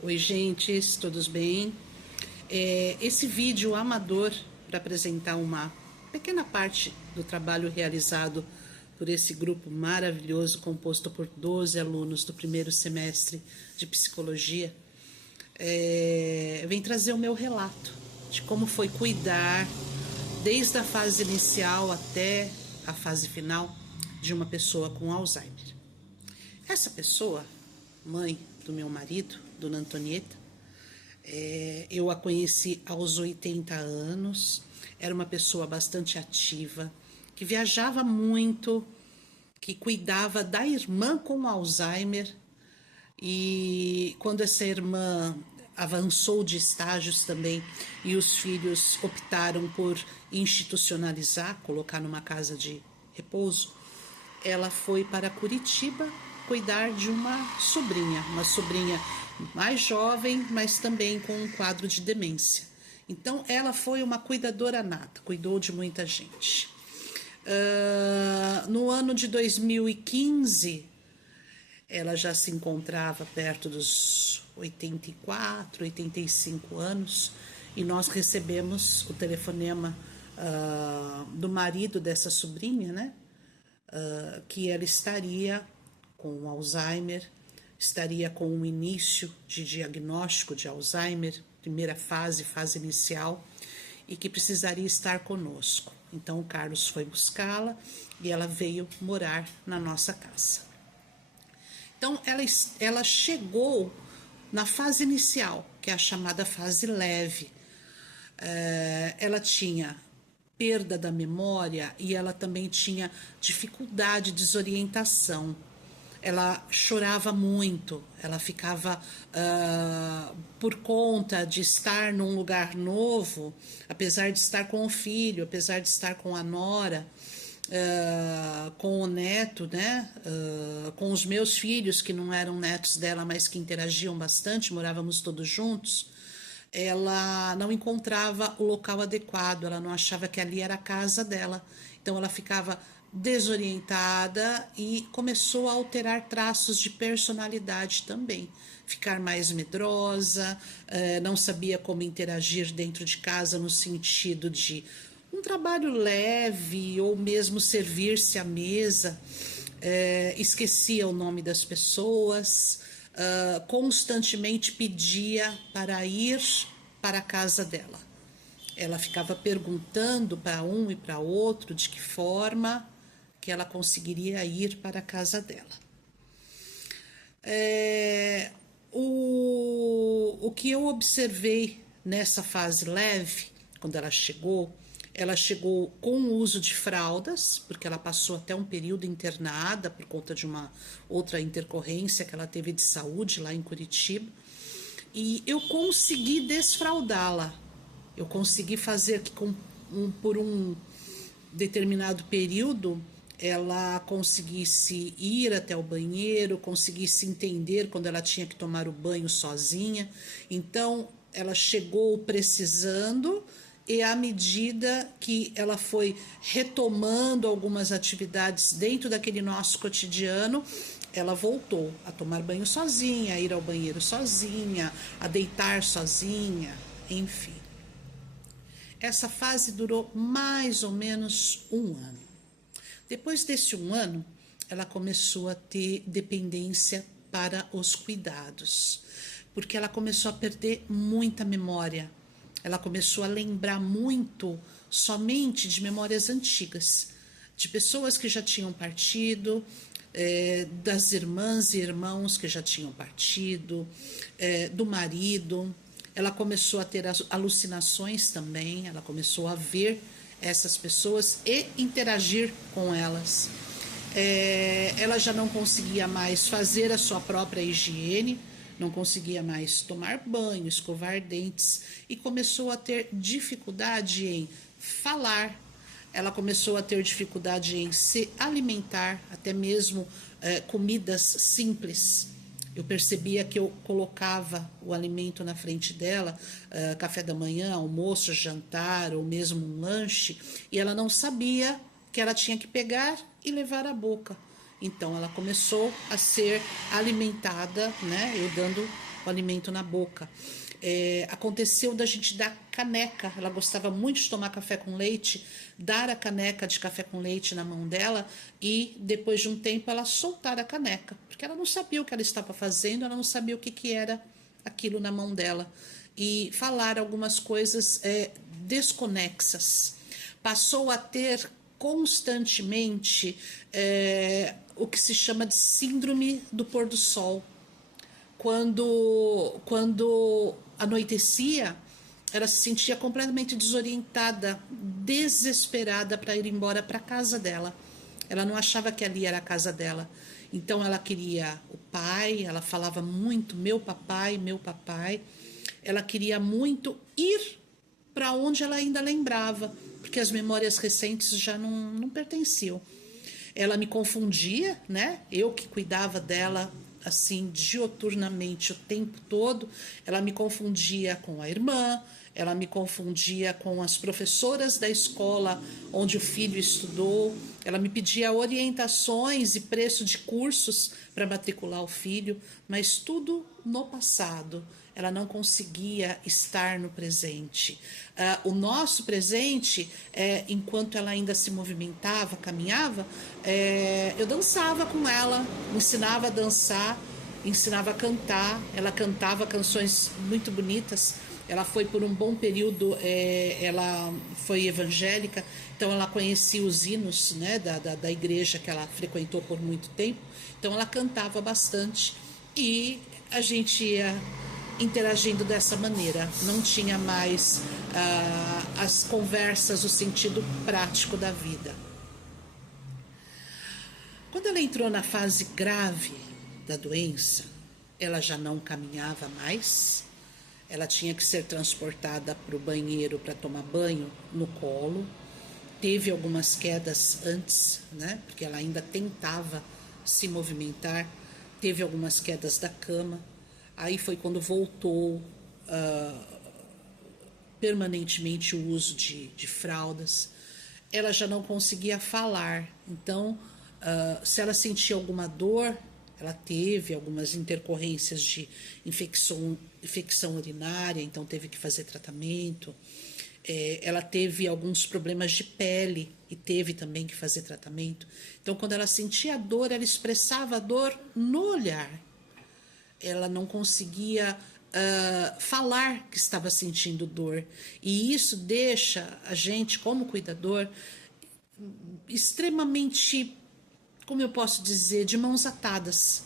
Oi, gentes, todos bem? Esse vídeo amador para apresentar uma pequena parte do trabalho realizado por esse grupo maravilhoso composto por 12 alunos do primeiro semestre de psicologia vem trazer o meu relato de como foi cuidar desde a fase inicial até a fase final de uma pessoa com Alzheimer. Essa pessoa, mãe do meu marido, Dona Antonieta, eu a conheci aos 80 anos, era uma pessoa bastante ativa, que viajava muito, que cuidava da irmã com Alzheimer, e quando essa irmã avançou de estágios também e os filhos optaram por institucionalizar, colocar numa casa de repouso, ela foi para Curitiba cuidar de uma sobrinha mais jovem, mas também com um quadro de demência. Então, ela foi uma cuidadora nata, cuidou de muita gente. No ano de 2015, ela já se encontrava perto dos 84, 85 anos, e nós recebemos o telefonema do marido dessa sobrinha, né? Que ela estaria com Alzheimer, estaria com o início de diagnóstico de Alzheimer, primeira fase inicial, e que precisaria estar conosco. Então o Carlos foi buscá-la e ela veio morar na nossa casa. Então ela chegou na fase inicial, que é a chamada fase leve. Ela tinha perda da memória e ela também tinha dificuldade de desorientação. Ela chorava muito, ela ficava, por conta de estar num lugar novo, apesar de estar com o filho, apesar de estar com a nora, com o neto, né? Com os meus filhos, que não eram netos dela, mas que interagiam bastante, morávamos todos juntos, ela não encontrava o local adequado, ela não achava que ali era a casa dela, então ela ficava desorientada e começou a alterar traços de personalidade também, ficar mais medrosa, não sabia como interagir dentro de casa no sentido de um trabalho leve ou mesmo servir-se à mesa, esquecia o nome das pessoas, constantemente pedia para ir para a casa dela. Ela ficava perguntando para um e para outro de que forma que ela conseguiria ir para a casa dela. O que eu observei nessa fase leve, quando ela chegou com o uso de fraldas, porque ela passou até um período internada por conta de uma outra intercorrência que ela teve de saúde lá em Curitiba, e eu consegui desfraldá-la. Eu consegui fazer que por um determinado período ela conseguisse ir até o banheiro, conseguisse entender quando ela tinha que tomar o banho sozinha. Então, ela chegou precisando, e à medida que ela foi retomando algumas atividades dentro daquele nosso cotidiano, ela voltou a tomar banho sozinha, a ir ao banheiro sozinha, a deitar sozinha, enfim. Essa fase durou mais ou menos um ano. Depois desse um ano, ela começou a ter dependência para os cuidados, porque ela começou a perder muita memória. Ela começou a lembrar muito somente de memórias antigas, de pessoas que já tinham partido, das irmãs e irmãos que já tinham partido, do marido. Ela começou a ter alucinações também, ela começou a ver essas pessoas e interagir com elas. Ela já não conseguia mais fazer a sua própria higiene, não conseguia mais tomar banho, escovar dentes, e começou a ter dificuldade em falar. Ela começou a ter dificuldade em se alimentar, até mesmo comidas simples. Eu percebia que eu colocava o alimento na frente dela, café da manhã, almoço, jantar ou mesmo um lanche, e ela não sabia que ela tinha que pegar e levar à boca. Então ela começou a ser alimentada, né, eu dando o alimento na boca. Aconteceu da gente dar caneca, ela gostava muito de tomar café com leite, dar a caneca de café com leite na mão dela e depois de um tempo ela soltar a caneca, porque ela não sabia o que ela estava fazendo, ela não sabia o que, que era aquilo na mão dela, e falar algumas coisas desconexas. Passou a ter constantemente o que se chama de síndrome do pôr do sol. Quando anoitecia, ela se sentia completamente desorientada, desesperada para ir embora para a casa dela. Ela não achava que ali era a casa dela. Então ela queria o pai, ela falava muito meu papai, meu papai. Ela queria muito ir para onde ela ainda lembrava, porque as memórias recentes já não pertenciam. Ela me confundia, né? Eu que cuidava dela assim dioturnamente o tempo todo, ela me confundia com a irmã, ela me confundia com as professoras da escola onde o filho estudou, ela me pedia orientações e preço de cursos para matricular o filho, mas tudo no passado. Ela não conseguia estar no presente. O nosso presente, enquanto ela ainda se movimentava, caminhava, eu dançava com ela, ensinava a dançar, ensinava a cantar. Ela cantava canções muito bonitas. Ela foi por um bom período, ela foi evangélica, então ela conhecia os hinos, né, da igreja que ela frequentou por muito tempo. Então ela cantava bastante e a gente ia interagindo dessa maneira. Não tinha mais as conversas, o sentido prático da vida. Quando ela entrou na fase grave da doença, ela já não caminhava mais, ela tinha que ser transportada para o banheiro para tomar banho no colo. Teve algumas quedas antes, né? Porque ela ainda tentava se movimentar. Teve algumas quedas da cama. Aí foi quando voltou permanentemente o uso de fraldas. Ela já não conseguia falar. Então, se ela sentia alguma dor, ela teve algumas intercorrências de infecção urinária, então teve que fazer tratamento. Ela teve alguns problemas de pele e teve também que fazer tratamento. Então, quando ela sentia dor, ela expressava a dor no olhar. Ela não conseguia falar que estava sentindo dor. E isso deixa a gente, como cuidador, extremamente, como eu posso dizer, de mãos atadas.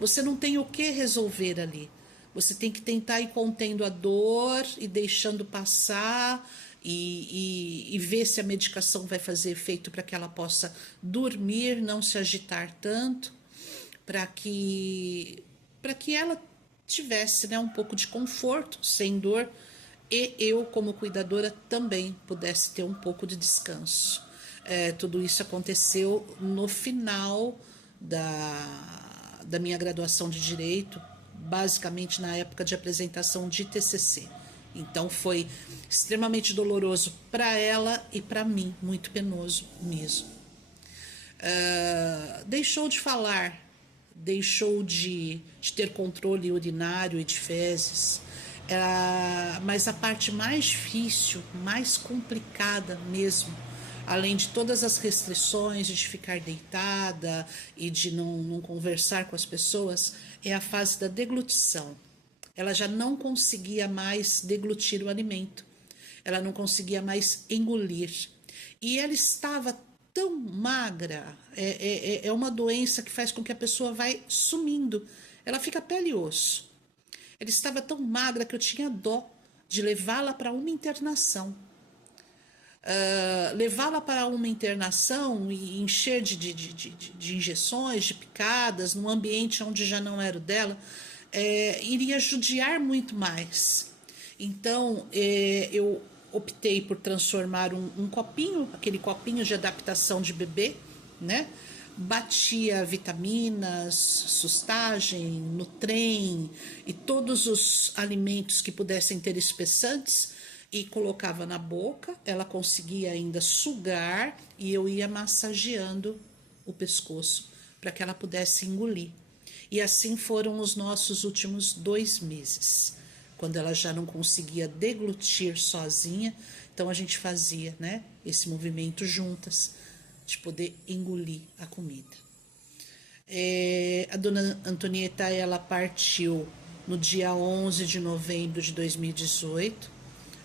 Você não tem o que resolver ali. Você tem que tentar ir contendo a dor e deixando passar e ver se a medicação vai fazer efeito para que ela possa dormir, não se agitar tanto, para que ela tivesse, né, um pouco de conforto, sem dor, e eu, como cuidadora, também pudesse ter um pouco de descanso. Tudo isso aconteceu no final da minha graduação de Direito, basicamente na época de apresentação de TCC. Então foi extremamente doloroso para ela e para mim, muito penoso mesmo. Deixou de falar, deixou de ter controle urinário e de fezes. Mas a parte mais difícil, mais complicada mesmo, além de todas as restrições de ficar deitada e de não conversar com as pessoas, é a fase da deglutição. Ela já não conseguia mais deglutir o alimento, ela não conseguia mais engolir. E ela estava tão magra, é uma doença que faz com que a pessoa vai sumindo, ela fica pele e osso. Ela estava tão magra que eu tinha dó de levá-la para uma internação. Levá-la para uma internação e encher de injeções, de picadas, num ambiente onde já não era o dela, iria judiar muito mais. Então, eu optei por transformar um copinho, aquele copinho de adaptação de bebê, né? Batia vitaminas, sustagem, Nutren e todos os alimentos que pudessem ter espessantes e colocava na boca. Ela conseguia ainda sugar e eu ia massageando o pescoço para que ela pudesse engolir. E assim foram os nossos últimos 2 meses, quando ela já não conseguia deglutir sozinha. Então a gente fazia, né, esse movimento juntas, de poder engolir a comida. A dona Antonieta, ela partiu no dia 11 de novembro de 2018,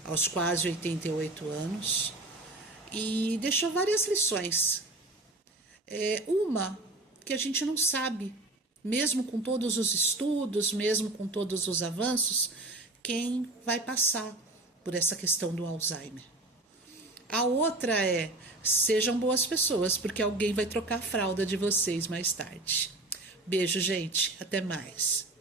aos quase 88 anos, e deixou várias lições. Uma que a gente não sabe, mesmo com todos os estudos, mesmo com todos os avanços, quem vai passar por essa questão do Alzheimer. A outra é: sejam boas pessoas, porque alguém vai trocar a fralda de vocês mais tarde. Beijo, gente. Até mais.